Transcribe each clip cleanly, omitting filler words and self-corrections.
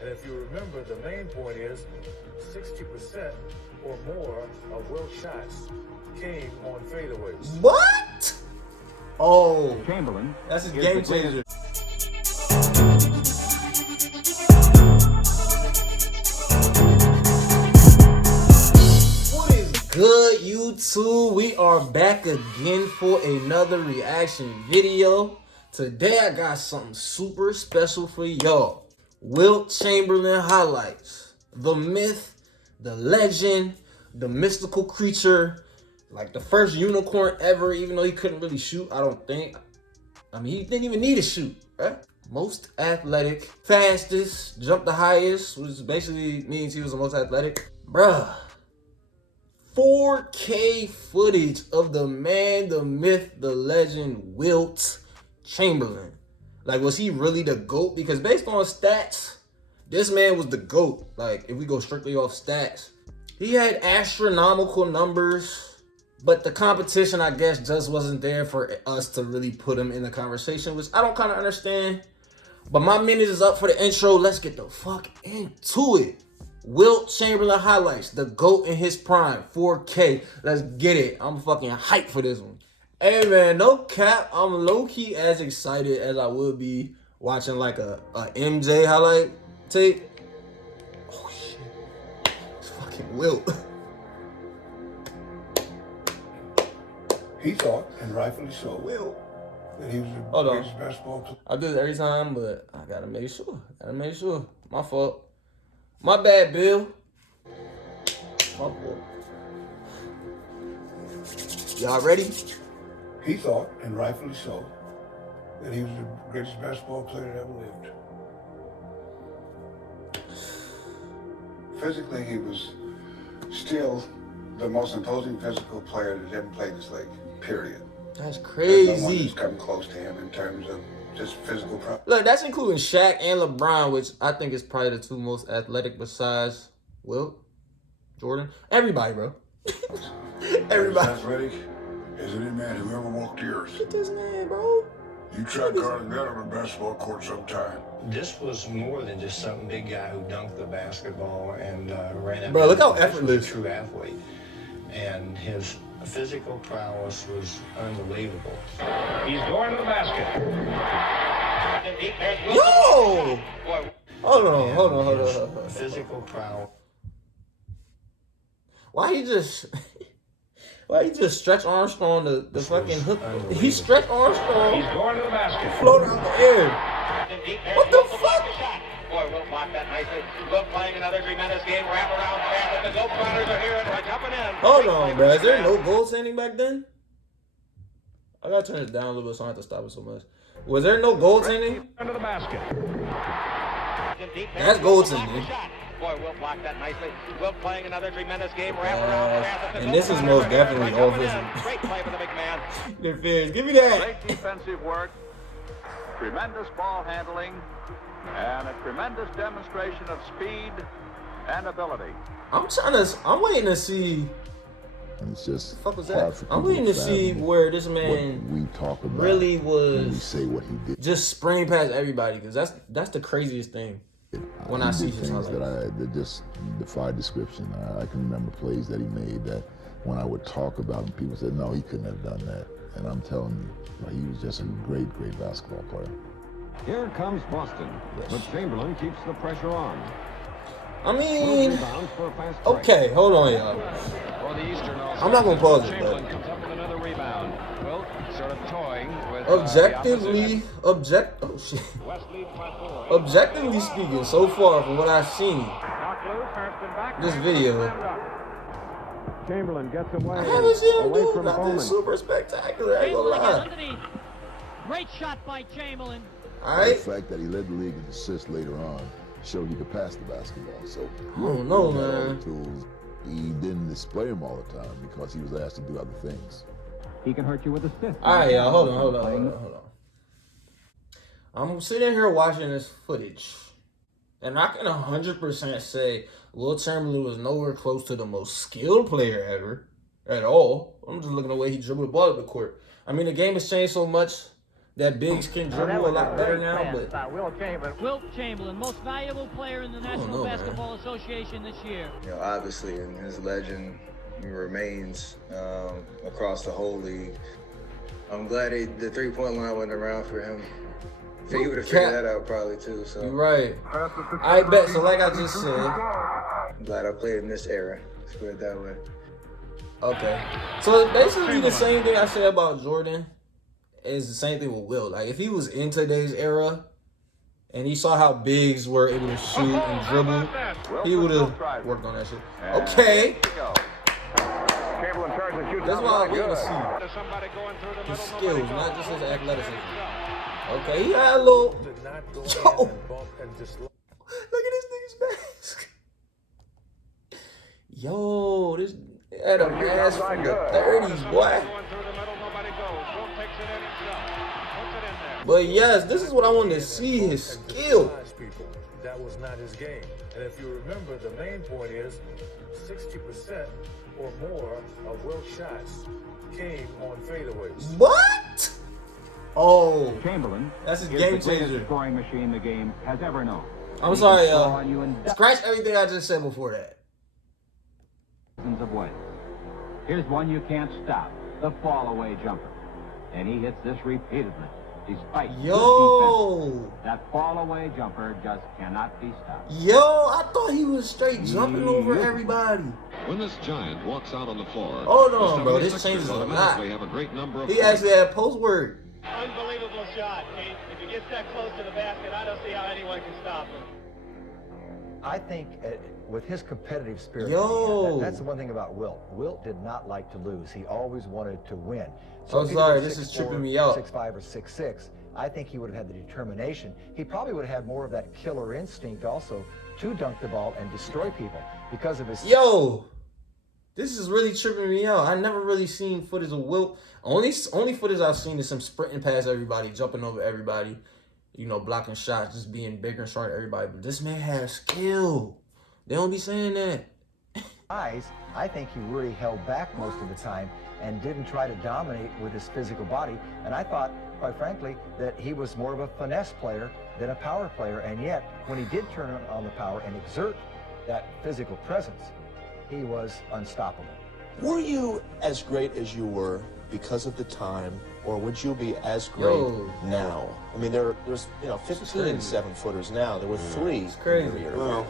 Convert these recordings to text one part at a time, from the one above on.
And if you remember, the main point is 60% or more of Wilt's shots came on fadeaways. What? Oh, Chamberlain. That's his game changer. What is good, YouTube? We are back again for another reaction video. Today I got something super special for y'all. Wilt Chamberlain highlights. The myth, the legend, the mystical creature, like the first unicorn ever, even though he couldn't really shoot, I don't think. I mean, he didn't even need to shoot, right? Most athletic, fastest, jumped the highest, which basically means he was the most athletic. Bruh. 4K footage of the man, the myth, the legend, Wilt Chamberlain. Like, was he really the GOAT? Because based on stats, this man was the GOAT. Like, if we go strictly off stats, he had astronomical numbers. But the competition, I guess, just wasn't there for us to really put him in the conversation, which I don't kind of understand. But my minute is up for the intro. Let's get the fuck into it. Wilt Chamberlain highlights, the GOAT in his prime, 4K. Let's get it. I'm fucking hyped for this one. Hey, man, no cap. I'm low-key as excited as I would be watching like a MJ highlight tape. Oh, shit. It's fucking Wilt. He thought, and rightfully so, Wilt. that he was the greatest basketball player. I do this every time, but I gotta make sure. My fault. My bad, Bill. My fault. Y'all ready? He thought, and rightfully so, that he was the greatest basketball player that ever lived. Physically, he was still the most imposing physical player that ever played this league, period. That's No one crazy. has come close to him in terms of just physical prowess. Look, that's including Shaq and LeBron, which I think is probably the two most athletic besides Wilt, Jordan. Everybody, bro. Everybody. Athletic as any man who ever walked the earth. Look at this man, bro. You tried guarding that on a basketball court sometime. This was more than just some big guy who dunked the basketball and ran up. Bro, look how This was effortless. a true athlete, and his physical prowess was unbelievable. He's going to the basket. Yo! Hold on. His physical prowess. Why he just stretch Armstrong the fucking hook? He stretched Armstrong, He's going to the basket. floated out the air. What the fuck? Boy, Wilt blocked that nicely. Wilt playing another tremendous game. Wrap around pass. The Globetrotters are here and right up and in. Hold on, bro. Is there no goaltending back then? I gotta turn this down a little bit so I don't have to stop it so much. Was there no goaltending? Under the basket. That's goaltending. Boy, Wilt blocked that nicely. Wilt playing another tremendous game. Wrap around pass. And this is most definitely offensive. Great play for the big man. Interference. Give me that. Great defensive work, tremendous ball handling, and a tremendous demonstration of speed and ability. I'm waiting to see. It's just Fuck was hard that? for I'm people waiting to see fathom where this what man we talk about really when we was say what he did. just spraying past everybody, because that's the craziest thing. When I He see did his things highlights. that just defy description. I can remember plays that he made that when I would talk about him, people said, no, he couldn't have done that. And I'm telling you, he was just a great basketball player. Here comes Boston, but Chamberlain keeps the pressure on. I mean, Rebounds for a fast break. okay, hold on, y'all. For the Eastern All-Stars, I'm not gonna pause it, Chamberlain but comes up with another rebound. Wilt sort of toying with objectively speaking, so far from what I've seen, this video, Chamberlain gets away. I haven't seen him away do from nothing Bowman. super spectacular. I ain't gonna lie. Underneath. Great shot by Chamberlain. All The right. fact that he led the league in assists later on showed he could pass the basketball. So I don't know, he had all man. the tools. He didn't display them all the time because he was asked to do other things. He can hurt you with assists. All right, y'all. Hold on. I'm sitting here watching this footage, and I can 100% say Wilt Chamberlain was nowhere close to the most skilled player ever at all. I'm just looking at the way he dribbled the ball up the court. I mean, the game has changed so much that bigs can dribble a lot better now, but Wilt Chamberlain, most valuable player in the National Basketball Association this year. You know, obviously, and his legend remains across the whole league. I'm glad the three-point line wasn't around for him. He would have figured that out probably too. So you're right. I bet. So like I just said, I'm glad I played in this era. Let's put it that way. Okay. So it's basically the same thing I said about Jordan is the same thing with Wilt. Like if he was in today's era and he saw how bigs were able to shoot and dribble, he would have worked on that shit. Okay. That's why I want to see his skills, not just his athleticism. Okay, he had a little. Yo, look at this nigga's mask. Yo, this had a mask from the 30s, boy. But yes, this is what I wanted to see, his skill. That was not his game. And if you remember, the main point is 60% or more of Wilt's shots came on fadeaways. What? Oh, Chamberlain, that's his game changer. Scoring machine the game has ever known. I'm sorry, scratch everything I just said before that. Of ways. Here's one you can't stop, the fall-away jumper. And he hits this repeatedly, despite good defense. That fall-away jumper just cannot be stopped. Yo, I thought he was straight jumping over everybody. When this giant walks out on the floor, hold on, bro, this changes a lot. Have a great number of he actually had post work. Unbelievable shot, Kate. If he gets that close to the basket, I don't see how anyone can stop him. I think with his competitive spirit, that's the one thing about Wilt. Wilt did not like to lose. He always wanted to win. So sorry, this is tripping me out. 6'5" or 6'6", I think he would have had the determination. He probably would have had more of that killer instinct also to dunk the ball and destroy people because of his... Yo, this is really tripping me out. I never really seen footage of Wilt. Only footage I've seen is him sprinting past everybody, jumping over everybody, you know, blocking shots, just being bigger and stronger than everybody. But this man has skill. They don't be saying that. I think he really held back most of the time and didn't try to dominate with his physical body. And I thought, quite frankly, that he was more of a finesse player than a power player. And yet, when he did turn on the power and exert that physical presence, he was unstoppable. Were you as great as you were because of the time, or would you be as great now? I mean, there's 15 7-footers now. There were 3 It's crazy. Well,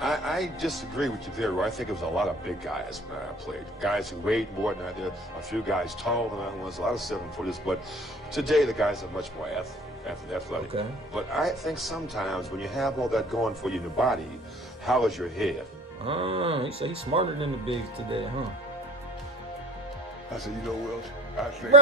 I disagree with you there. I think it was a lot of big guys when I played. Guys who weighed more than I did. A few guys taller than I was. A lot of 7-footers. But today the guys are much more athletic. Okay. But I think sometimes when you have all that going for you in your body, how is your head? He said he's smarter than the bigs today, huh? I said, you know, Wilt, I think...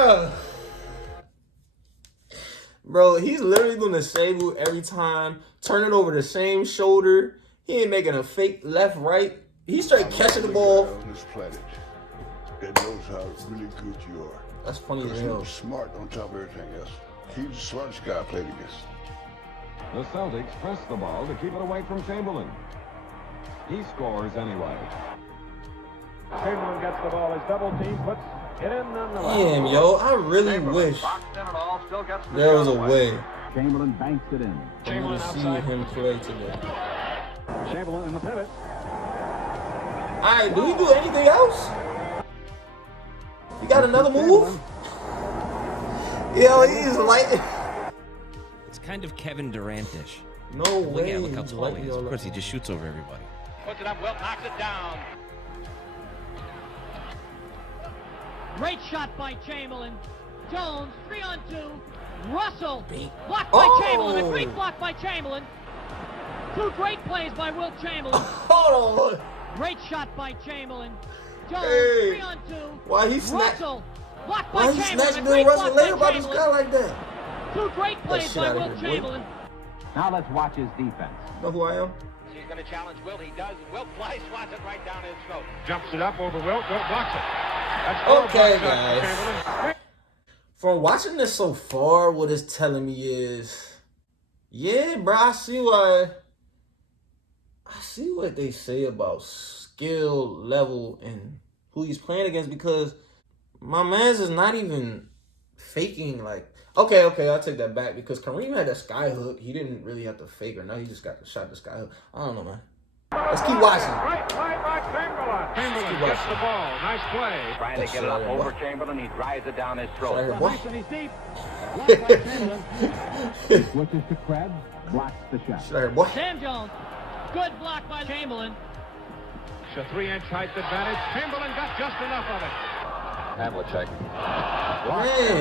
Bro, he's literally going to save you every time, turn it over the same shoulder. He ain't making a fake left, right. He's straight catching the ball. On this planet that knows how really good you are. That's funny as Because he hell. was smart on top of everything else. He was the smartest guy I played against. The Celtics press the ball to keep it away from Chamberlain. He scores anyway. Chamberlain gets the ball. His double team puts it in nonetheless. Damn, yo, I really wish there was a way Chamberlain banks it in. for me to see him play today. Chamberlain in the pivot. All right, do we do anything else? You got another move? Yo, he's light. It's kind of Kevin Durant-ish. No way. Look how tall he is. Of course, he just shoots over everybody. Puts it up. Wilt knocks it down. Great shot by Chamberlain. Jones, 3-on-2. Russell, blocked by Chamberlain. A great block by Chamberlain. 2 great plays by Wilt Chamberlain. Hold on. Great shot by Chamberlain. Jones, Hey. 3-on-2. Why he snatched? Russell, blocked Why by he Chamberlain. snatched A Bill great Russell block later by about this guy Chamberlain. like that? 2 great plays shit by outta Wilt here, boy. Chamberlain. Now let's watch his defense. Know who I am? He's going to challenge Wilt. He does. Wilt fly swats it right down his throat. Jumps it up over Wilt. Wilt blocks it. That's Okay, guys. From watching this so far, what it's telling me is, yeah, bro, I see what they say about skill level and who he's playing against, because my man's is not even faking. Like, Okay, I'll take that back because Kareem had that sky hook. He didn't really have to fake or no, he just got the shot the sky hook. I don't know, man. Let's keep watching. Right play by Chamberlain. Chamberlain gets the ball. Nice play. Trying to get it up over Chamberlain. He drives it down his throat. Nice and he's deep. Switches to Krebs. Blocks the shot. Sam Jones. Good block by Chamberlain. It's a 3-inch height advantage. Chamberlain got just enough of it. Havlicek.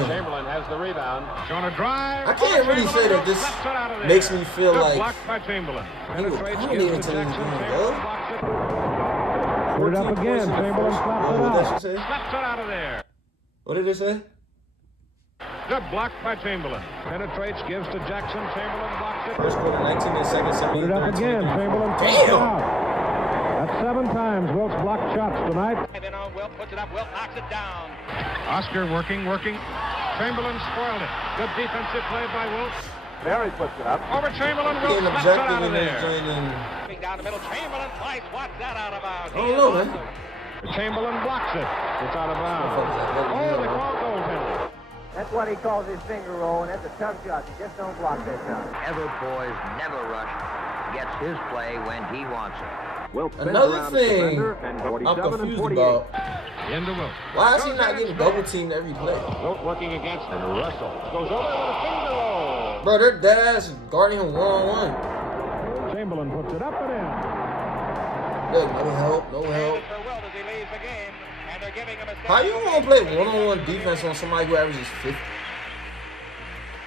Chamberlain has the rebound. Showing a drive. I can't really say that this makes me feel like blocked by Chamberlain. I don't even tell you Put it up again. Chamberlain slaps it out of there. What did it say? Good block by Chamberlain. Penetrates, gives to Jackson. Chamberlain blocks it. First quarter, 19 and second, 17. Put it up again. Chamberlain. Damn. That's 7 times Wilt's blocked shots tonight. Wilt puts it up. Wilt knocks it down. Oscar working. Chamberlain spoiled it. Good defensive play by Wilt. Barry puts it up. Over Chamberlain. Wilt slaps it out of there. Down the middle. Chamberlain twice. What's that out of bounds? I don't know, man. Chamberlain blocks it. It's out of bounds. Oh, they call goaltender. That's what he calls his finger roll, and that's a tough shot. You just don't block that shot. Never poised, never rushed. Gets his play when he wants it. Another thing I'm confused about. Into Wilt. Why is he not getting double teamed every play? Wilt working against and Russell goes over with a finger roll. Bro, their dad's guarding him one-on-one. Chamberlain puts it up and in. Look, no help. For Wilt as he leaves the game, and they're giving him a. How you gonna play one-on-one defense on somebody who averages 50?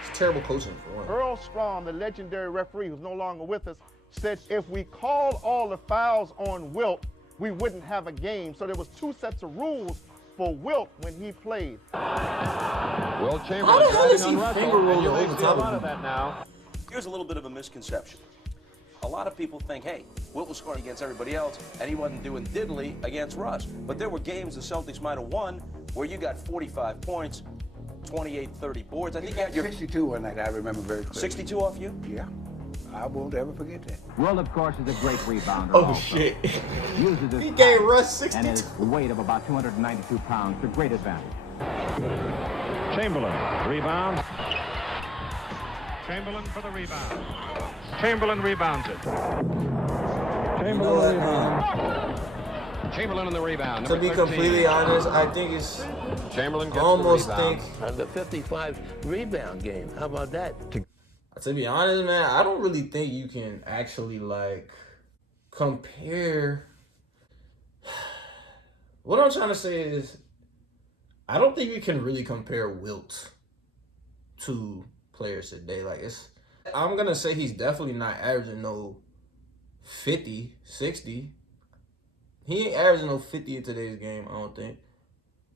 It's terrible coaching for one. Earl Strawn, the legendary referee who's no longer with us, said if we called all the fouls on Wilt, we wouldn't have a game. So there was 2 sets of rules for Wilt when he played. Wilt Chamberlain. How the hell is he finger rolling over top of that now? Here's a little bit of a misconception. A lot of people think, hey, Wilt was scoring against everybody else, and he wasn't doing diddly against Russ. But there were games the Celtics might have won where you got 45 points, 28, 30 boards. I think you had 62 one night, I remember very clearly. 62 off you? Yeah. I won't ever forget that. Wilt, of course, is a great rebounder. Oh, also. shit. Uses his He gave Russ and 62. his weight of about 292 pounds to great advantage. Chamberlain rebound. Chamberlain for the rebound. Chamberlain rebounds it. Chamberlain Chamberlain on the rebound. To be completely honest, I think it's Chamberlain gets almost the rebound. think On the 55 rebound game. How about that? To be honest, man, I don't really think you can actually like compare. What I'm trying to say is, I don't think you can really compare Wilt to players today. Like I'm gonna say he's definitely not averaging no 50, 60. He ain't averaging no 50 in today's game, I don't think.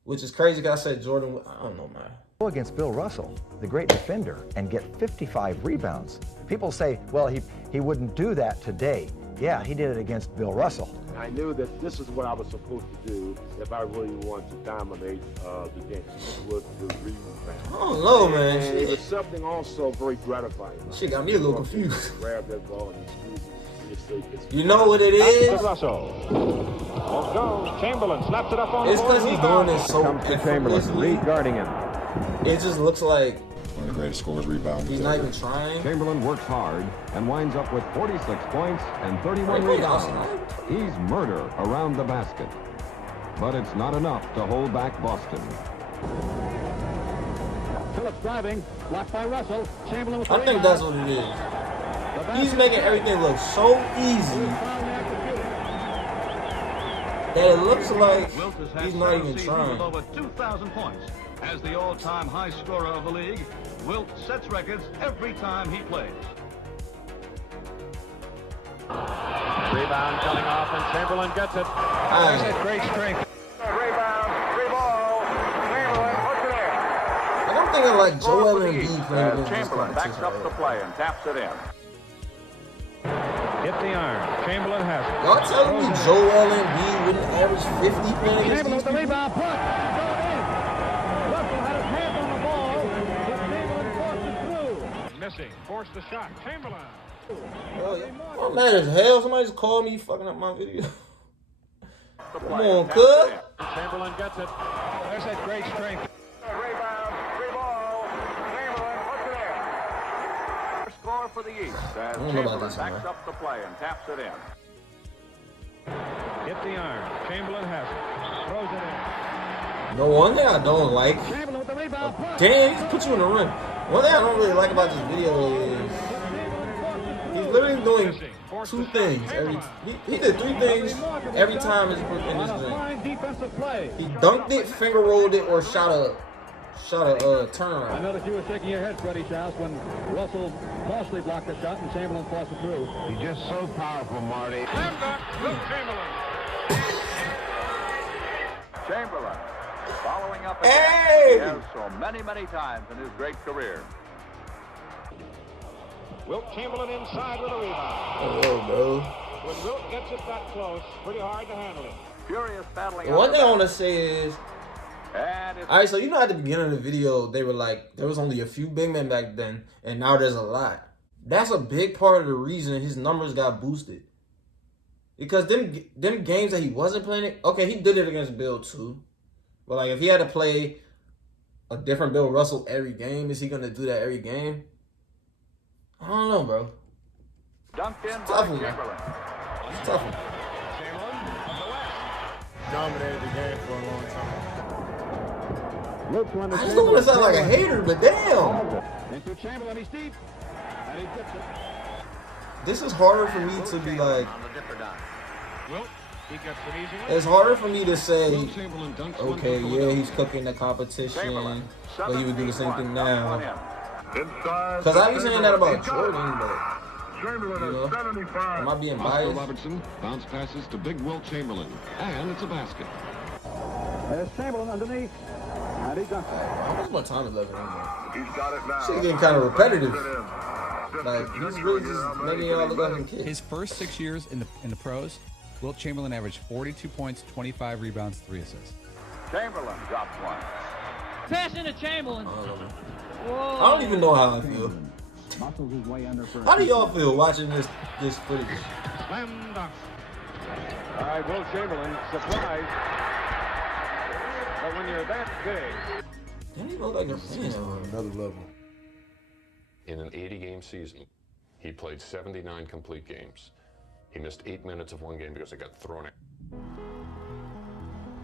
Which is crazy because I said Jordan, I don't know, man. Go against Bill Russell, the great defender, and get 55 rebounds. People say, well, he wouldn't do that today. Yeah, he did it against Bill Russell. I knew that this is what I was supposed to do if I really wanted to dominate the game. With the rebound. I don't know, man. And it was something also very gratifying. Shit got me a little confused. Grab that ball and squeeze it. You know what it is? Russell. Won't go. Chamberlain slaps it up on It's because he's doing it so Comes to Chamberlain, effortlessly. guarding him. It just looks like One of the greatest scorers, rebounders. he's not even trying. Chamberlain works hard and winds up with 46 points and 31 rebounds. He's murder around the basket. But it's not enough to hold back Boston. Phillips driving, blocked by Russell. Chamberlain with the I think that's what it is. He's making everything look so easy that it looks like he's not even trying. With over 2,000 points. As the all-time high scorer of the league, Wilt sets records every time he plays. Rebound coming off, and Chamberlain gets it. There's that great strength. Rebound, free ball. Chamberlain puts it in. I don't think I like Joel Embiid playing against this Chamberlain backs competition. up the play and taps it in. Hit the iron. Chamberlain has it. Y'all telling me Joel Embiid wouldn't average 50 playing against Chamberlain these with the people? rebound, put. Russell had his hand on the ball, but Chamberlain forced it through. Missing. Forced the shot. Chamberlain. I'm mad as hell. Somebody just called me fucking up my video. Come on, Taps cuz. it in. Chamberlain gets it. There's that great strength. Rebound, free ball. Chamberlain for the East as I don't know about Chamberlain this one, backs man. up the play and taps it in. Hit the arm. Chamberlain has it. Throws it in. No, one thing I don't like. Damn, he put you in the rim. One thing I don't really like about this video is he's literally doing two things. He did three things every time in this game. He dunked it, finger rolled it, or shot a turnaround. I noticed you were shaking your head, Freddie Schaus, when Russell partially blocked the shot and Chamberlain forced it through. He's just so powerful, Marty. Slam dunk. Wilt Chamberlain. Chamberlain following up again. He has so many times in his great career. Wilt Chamberlain inside with a rebound. Oh, bro. When Wilt gets it that close, pretty hard to handle it. Furious battling. The one thing I want to say is, alright, so you know at the beginning of the video, they were like, there was only a few big men back then, and now there's a lot. That's a big part of the reason his numbers got boosted. Because them games that he wasn't playing, okay, he did it against Bill too. But like, if he had to play a different Bill Russell every game, is he going to do that every game? I don't know, bro. Dunked in Tough by one, man. Chamberlain. It's tough one. Dominated the game for a long time. I just don't want to sound like a hater, but damn. Into Chamberlain, he's deep. And he dips it. This is harder for me to be like, Wilt, he gets an easy one. it's harder for me to say, okay, yeah, he's cooking the competition, but he would do the same thing now. Because I be saying that about Jordan, but, you know, am I being Oscar biased? Robertson bounce passes to big Wilt Chamberlain, and it's a basket. There's Chamberlain underneath. And he dunks it. What's my time 11 anyway? He's got it now. Shit getting kind of repetitive. Like, he's really just making y'all look like a kid. His first 6 years in the pros, Wilt Chamberlain averaged 42 points, 25 rebounds, 3 assists. Chamberlain drops one. Pass into Chamberlain. Whoa. I don't even know how I feel. Muscles his way under first. How do y'all feel watching this footage? Slam dunk. All right, Wilt Chamberlain, surprise. But when you're that big, They don't even look like they're playing on another level. In an 80-game season, he played 79 complete games. He missed 8 minutes of one game because it got thrown out.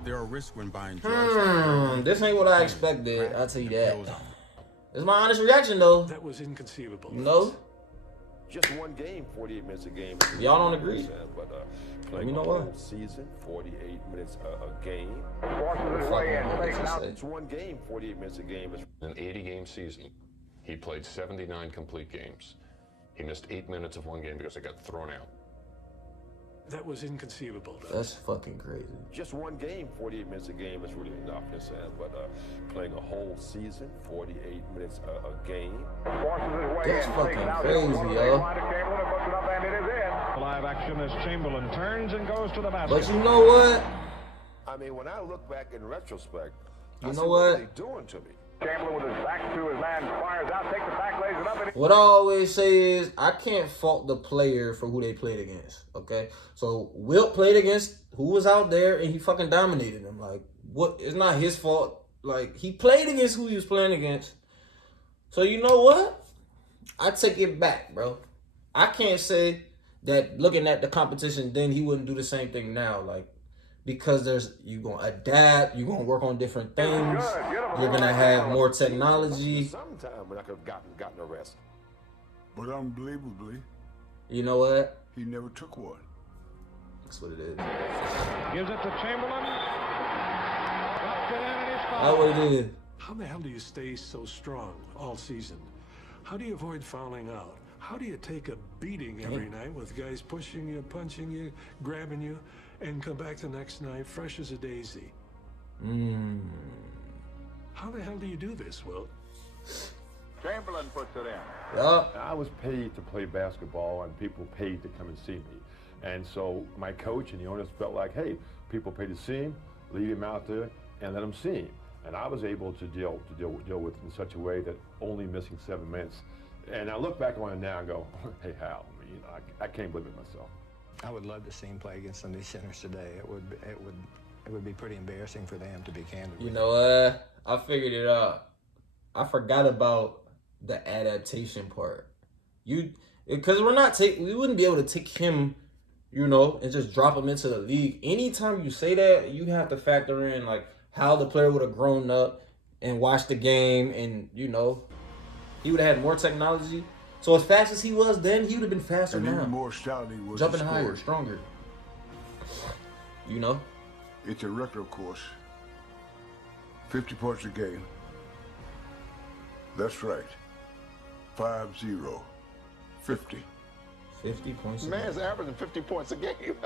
There are risks when buying drugs. This ain't what I expected. I'll tell you that. It's my honest reaction, though. That was inconceivable. No? just one game, 48 minutes a game. Y'all don't agree? But playing You know a what? whole season, 48 minutes a game. It's one game, 48 minutes a game. In an 80-game season, he played 79 complete games. He missed 8 minutes of one game because it got thrown out. That was inconceivable. That's fucking crazy. Just one game, 48 minutes a game is really enough, but playing a whole season, 48 minutes a game. That's fucking crazy, yo. Live action as Chamberlain turns and goes to the basket. But you know what? I mean, when I look back in retrospect, You I know see what? are they doing to me? Chamberlain with his back to his man, fires out, takes it back, lays it up, and What I always say is I can't fault the player for who they played against, okay? So Wilt played against who was out there and he fucking dominated them. Like, what? It's not his fault. Like, he played against who he was playing against. So you know what? I take it back, bro. I can't say that looking at the competition then he wouldn't do the same thing now. Like, because you're going to adapt, you're going to work on different things, you're going to have more technology. Sometime when I could have gotten arrested. But unbelievably, You know what? he never took one. That's what it is. Gives it to Chamberlain. Drops it in and he's That's fouled. what it is. How the hell do you stay so strong all season? How do you avoid fouling out? How do you take a beating every night with guys pushing you, punching you, grabbing you, and come back the next night fresh as a daisy? How the hell do you do this, Wilt? Chamberlain puts it in. I was paid to play basketball, and people paid to come and see me. And so my coach and the owners felt like, hey, people pay to see him, leave him out there, and let him see him. And I was able to deal with it in such a way that only missing 7 minutes. And I look back on it now and go, hey, Hal, I mean, I can't believe it myself. I would love to see him play against some of these centers today. It would be pretty embarrassing for them, to be candid. You know what? I figured it out. I forgot about the adaptation part. Because we wouldn't be able to take him, you know, and just drop him into the league. Anytime you say that, you have to factor in like how the player would have grown up and watched the game, and you know, he would have had more technology. So as fast as he was then, he would have been faster and now. Even more shouting was jumping higher, stronger. You know? It's a record, of course. 50 points a game. That's right. 5-0. 50. 50 points a Man's averaging 50 points a game.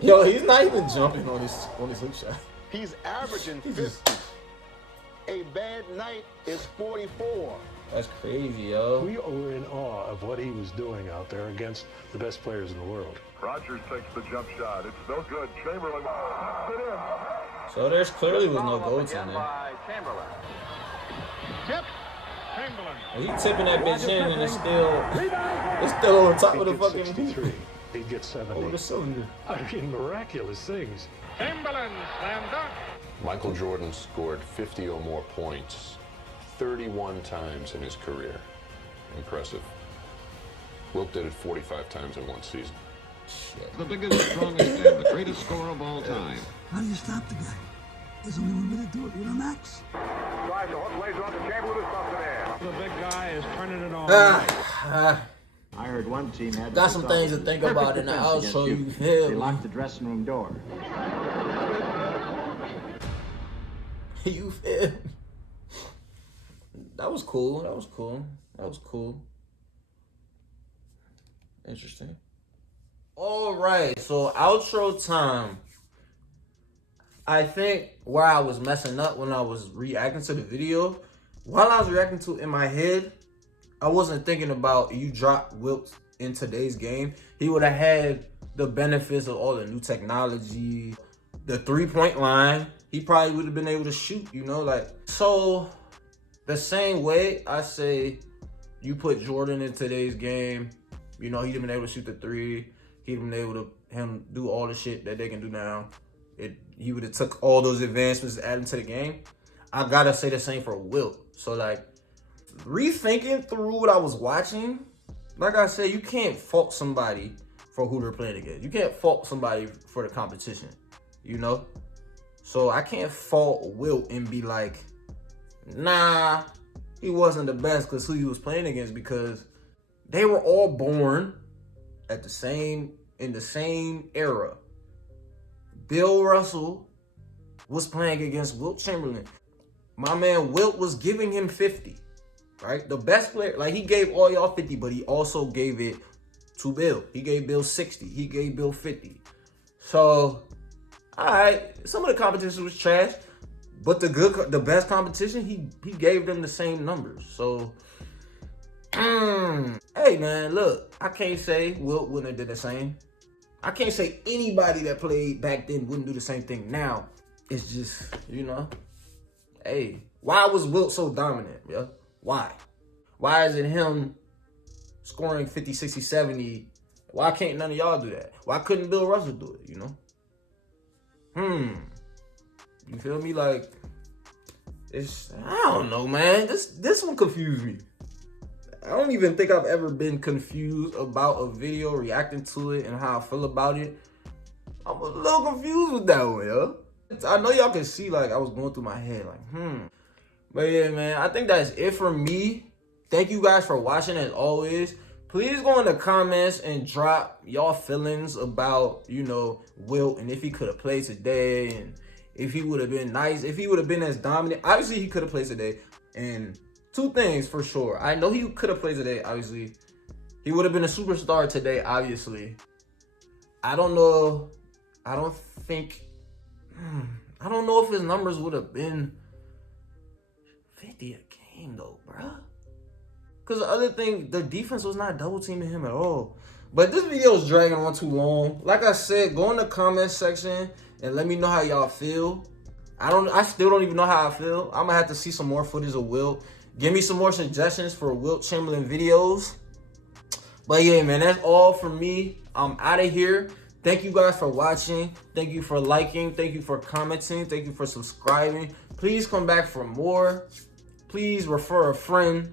Yo, he's not even jumping on his hook shot. He's averaging 50. A bad night is 44. That's crazy, yo. We were in awe of what he was doing out there against the best players in the world. Rogers takes the jump shot. It's no good. Chamberlain knocks it in. So there's clearly was no goals in there. Tip. Chamberlain. Well, he tipping that bitch in, and it's still on top of the fucking 63. He'd get 70. over the cylinder. I mean, miraculous things. Chamberlain slam dunk. Michael Jordan scored 50 or more points 31 times in his career. Impressive. Wilt did it 45 times in one season. The biggest, strongest, and the greatest scorer of all time. How do you stop the guy? There's only one way to do it with an axe. Drives the hook, lays on the Chamberlain is busted in. The big guy is turning it on. I heard one team had got some things to think about in the outro. You feel They me? locked the dressing room door. You feel me? That was cool. That was cool. That was cool. Interesting. All right, so outro time. I think where I was messing up when I was reacting to the video, while I was reacting to it in my head, I wasn't thinking about you drop Wilt in today's game. He would have had the benefits of all the new technology, the 3-point line. He probably would have been able to shoot, you know, like. So the same way I say you put Jordan in today's game, you know, he'd have been able to shoot the 3. He'd have been able to do all the shit that they can do now. He would have took all those advancements and added to the game. I gotta say the same for Wilt. So like, rethinking through what I was watching, like I said, you can't fault somebody for who they're playing against. You can't fault somebody for the competition, you know? So I can't fault Wilt and be like, nah, he wasn't the best because who he was playing against, because they were all born at in the same era. Bill Russell was playing against Wilt Chamberlain. My man Wilt was giving him 50, right? The best player, like he gave all y'all 50, but he also gave it to Bill. He gave Bill 60. He gave Bill 50. So, all right, some of the competition was trash, but the best competition, he gave them the same numbers. So, hey man, look, I can't say Wilt wouldn't have did the same. I can't say anybody that played back then wouldn't do the same thing now. It's just, you know, hey, why was Wilt so dominant, yeah? Why? Why is it him scoring 50, 60, 70? Why can't none of y'all do that? Why couldn't Bill Russell do it, you know? You feel me? Like, I don't know, man. This one confused me. I don't even think I've ever been confused about a video, reacting to it, and how I feel about it. I'm a little confused with that one, yo. I know y'all can see, like, I was going through my head, like, But yeah, man, I think that's it for me. Thank you guys for watching, as always. Please go in the comments and drop y'all feelings about, you know, Wilt, and if he could have played today, and if he would have been nice, if he would have been as dominant. Obviously, he could have played today, and two things for sure. I know he could have played today, obviously. He would have been a superstar today, obviously. I don't know. I don't know if his numbers would have been 50 a game, though, bruh. Because the other thing, the defense was not double teaming him at all. But this video is dragging on too long. Like I said, go in the comment section and let me know how y'all feel. I still don't even know how I feel. I'm gonna have to see some more footage of Wilt. Give me some more suggestions for Wilt Chamberlain videos. But yeah, man, that's all for me. I'm out of here. Thank you guys for watching. Thank you for liking. Thank you for commenting. Thank you for subscribing. Please come back for more. Please refer a friend.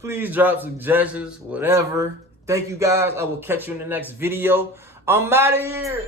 Please drop suggestions, whatever. Thank you guys. I will catch you in the next video. I'm out of here.